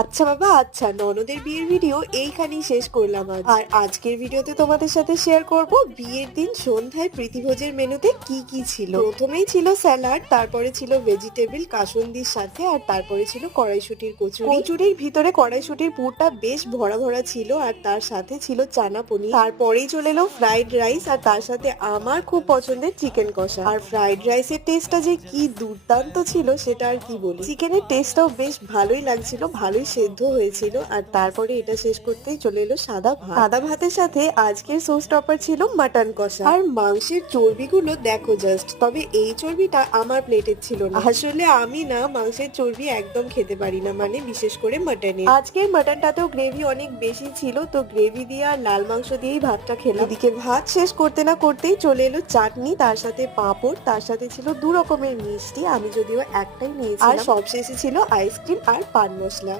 আচ্ছা বাবা, আচ্ছা, ননদের বিয়ের ভিডিও এইখানেই শেষ করলাম আজ। আর আজকের ভিডিওতে তোমাদের সাথে শেয়ার করব বিয়ের দিন সন্ধ্যায় প্রীতিভোজের মেনুতে কি কি ছিল। প্রথমেই ছিল স্যালাড, তারপরে ছিল ভেজিটেবল কাসুন্দির সাথে, আর তারপরে ছিল কড়াইশুটির কচুরি। কচুরির ভিতরে কড়াইশুটির পুরটা বেশ ভরা ভরা ছিল, আর তার সাথে ছিল চানা পনির। তারপরেই চলে এলো ফ্রাইড রাইস, আর তার সাথে আমার খুব পছন্দের চিকেন কষা। আর ফ্রাইড রাইসের টেস্টটা যে কি দুর্দান্ত ছিল সেটা আর কি বলি। চিকেনের টেস্টটাও বেশ ভালোই লাগছিল, ভালোই সেদ্ধ হয়েছিল। আর তারপরে এটা শেষ করতেই চলে এলো সাদা ভাত। সাদা ভাতের সাথে আজকের শো স্টপার ছিল মাটন কষা। আর মাংসের চর্বিগুলো দেখো জাস্ট, তবে এই চর্বিটা আমার প্লেটের ছিল না। আসলে আমি না মাংসের চর্বি একদম খেতে পারি না, মানে বিশেষ করে মাটনে। আজকের মাটনটাতেও গ্রেভি অনেক বেশি ছিল, তো গ্রেভি দিয়ে আর লাল মাংস দিয়েই ভাতটা খেলাম। এদিকে ভাত শেষ করতে না করতেই চলে এলো চাটনি, তার সাথে পাঁপড়, তার সাথে ছিল 2 রকমের মিষ্টি, আমি যদিও একটাই নিয়েছিলাম। আর সবশেষে ছিল আইসক্রিম আর পান মশলা।